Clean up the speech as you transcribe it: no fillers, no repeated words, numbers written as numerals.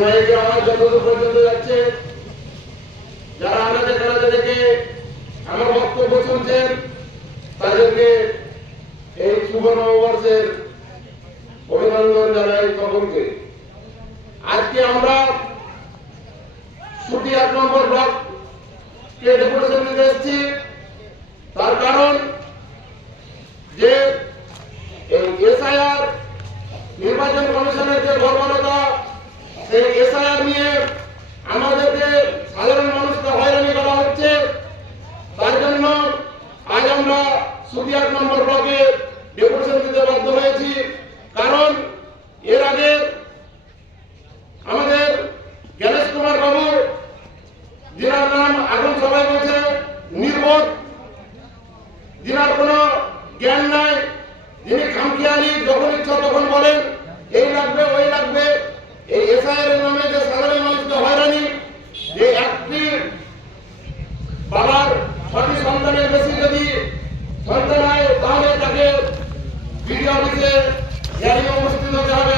মাইকে আমার যতদূর পর্যন্ত যাচ্ছে, যারা আমাদের কাছে থেকে আমার বক্তব্য শুনছেন তাদেরকে এই শুভ নববর্ষের অভিনন্দন জানাই সকলকে। আজকে আমরা সুতি ৮ নম্বর ব্লক কে ডেপুটেশন দিতে এসেছি, তার কারণ যে এই এসআইআর নির্বাচন কমিশনের যে বর্বরতা, সেই এসআইআর নিয়ে আমাদেরকে সাধারণ মানুষকে হয়রানি করা হচ্ছে। তার জন্য আজ আমরা সুতি ৮ নম্বর ব্লকে ডেপুটেশন দিতে বাধ্য হয়েছি। কারণ এর আগে আমাদের গণেশ কুমার বাবু, যিনার নাম এখন সবাই বলছে নির্বোধ, যিনার কোনো জ্ঞান নাই, যিনি খামখেয়ালি যখন ইচ্ছা তখন বলেন এই লাগবে ওই লাগবে। এই এসআইআর এর নামে যে সাধারণ মানুষকে হয়রানি, যে একটি বাবার ৬টি সন্তানের বেশি যদি সন্তান হয় তাহলে তাকে বিডিও অফিসে হিয়ারিং অনুষ্ঠিত হতে হবে।